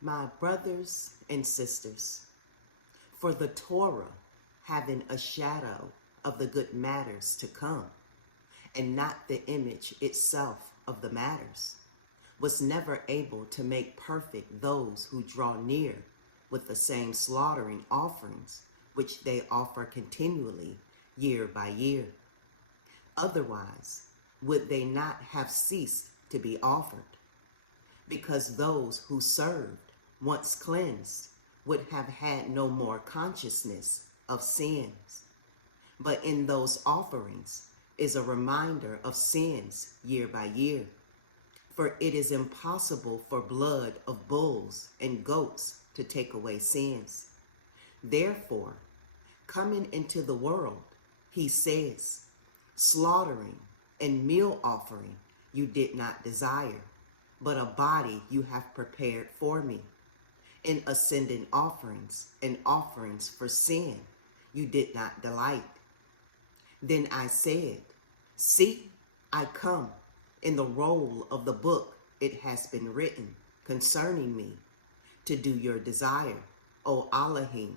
My brothers and sisters, for the Torah, having a shadow of the good matters to come, and not the image itself of the matters, was never able to make perfect those who draw near with the same slaughtering offerings which they offer continually year by year. Otherwise, would they not have ceased to be offered? Because those who served, once cleansed, would have had no more consciousness of sins. But in those offerings is a reminder of sins year by year. For it is impossible for blood of bulls and goats to take away sins. Therefore, coming into the world, he says, slaughtering and meal offering you did not desire, but a body you have prepared for me. In ascending offerings and offerings for sin you did not delight. Then I said, see, I come. In the roll of the book it has been written concerning me, to do your desire, O Elohim,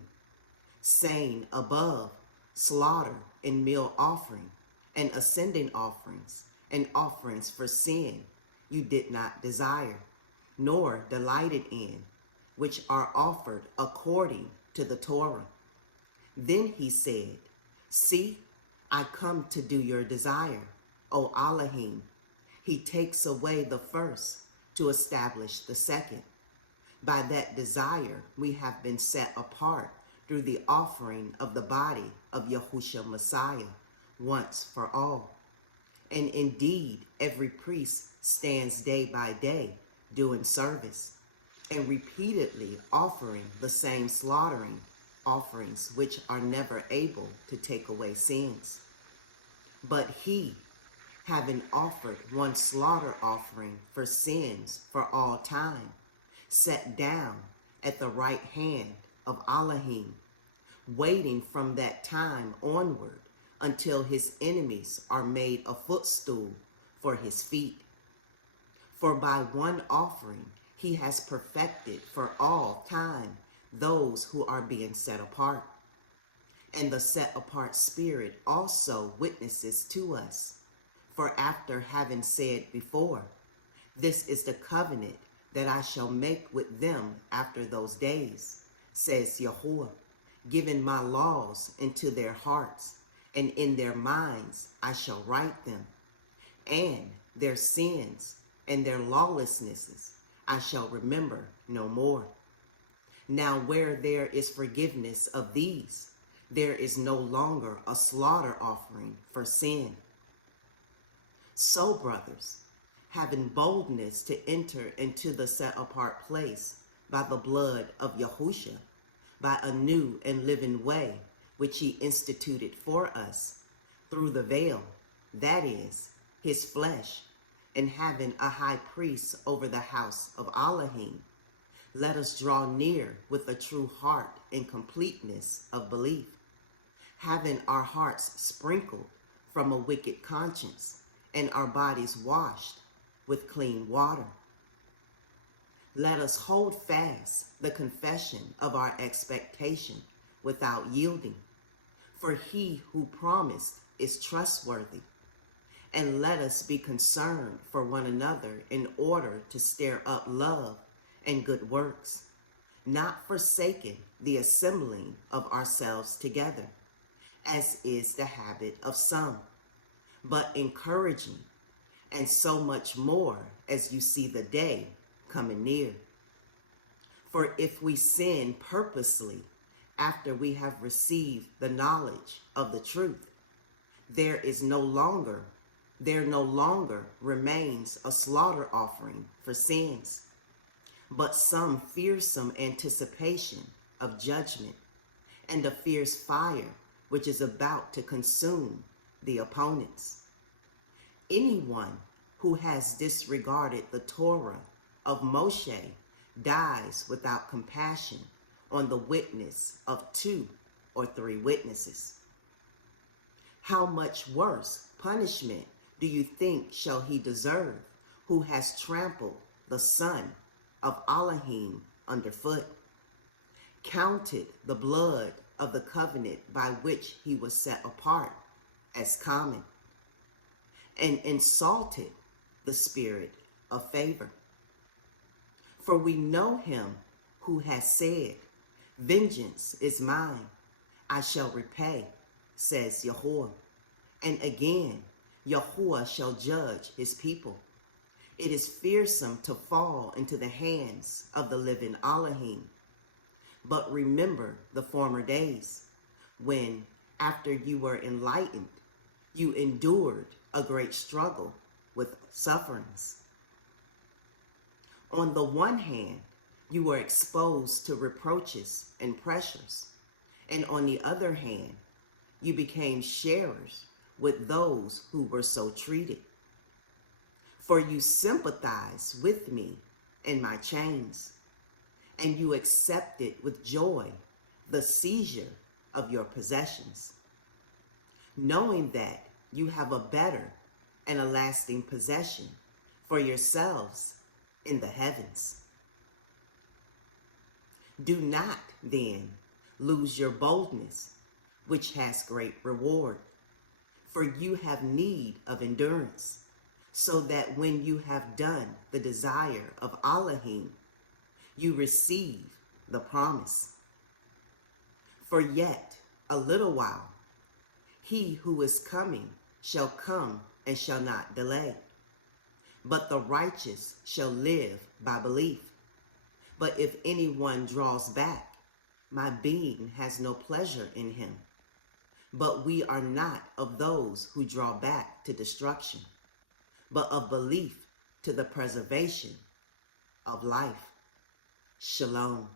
saying above, slaughter and meal offering, and ascending offerings, and offerings for sin you did not desire, nor delighted in, which are offered according to the Torah. Then he said, see, I come to do your desire, O Elohim. He takes away the first to establish the second. By that desire we have been set apart through the offering of the body of Yahushua Messiah once for all. And indeed, every priest stands day by day doing service and repeatedly offering the same slaughtering offerings which are never able to take away sins. But he, having offered one slaughter offering for sins for all time, sat down at the right hand of Elohim, waiting from that time onward until his enemies are made a footstool for his feet. For by one offering he has perfected for all time those who are being set apart. And the set apart spirit also witnesses to us. For after having said before, this is the covenant that I shall make with them after those days, says Yahuwah, giving my laws into their hearts, and in their minds I shall write them, and their sins and their lawlessnesses I shall remember no more. Now where there is forgiveness of these, there is no longer a slaughter offering for sin. So, brothers, having boldness to enter into the set-apart place by the blood of Yahushua, by a new and living way which he instituted for us, through the veil, that is, his flesh, and having a high priest over the house of Elohim, let us draw near with a true heart and completeness of belief, having our hearts sprinkled from a wicked conscience, and our bodies washed with clean water. Let us hold fast the confession of our expectation without yielding, for he who promised is trustworthy. And let us be concerned for one another in order to stir up love and good works, not forsaking the assembling of ourselves together, as is the habit of some, but encouraging, and so much more as you see the day coming near. For if we sin purposely after we have received the knowledge of the truth, there no longer remains a slaughter offering for sins, but some fearsome anticipation of judgment, and a fierce fire which is about to consume the opponents. Anyone who has disregarded the Torah of Moshe dies without compassion on the witness of 2 or 3 witnesses. How much worse punishment do you think shall he deserve who has trampled the Son of Elohim underfoot, counted the blood of the covenant by which he was set apart as common, and insulted the spirit of favor. For we know him who has said, vengeance is mine, I shall repay, says Yahuwah. And again, Yahuwah shall judge his people. It is fearsome to fall into the hands of the living Elohim. But remember the former days, when, after you were enlightened, you endured a great struggle with sufferings. On the one hand, you were exposed to reproaches and pressures, and on the other hand, you became sharers with those who were so treated. For you sympathize with me in my chains, and you accepted with joy the seizure of your possessions, knowing that you have a better and a lasting possession for yourselves in the heavens. Do not, then, lose your boldness, which has great reward, for you have need of endurance, so that when you have done the desire of Elohim, you receive the promise. For yet a little while, he who is coming shall come and shall not delay. But the righteous shall live by belief. But if anyone draws back, my being has no pleasure in him. But we are not of those who draw back to destruction, but of belief to the preservation of life. Shalom.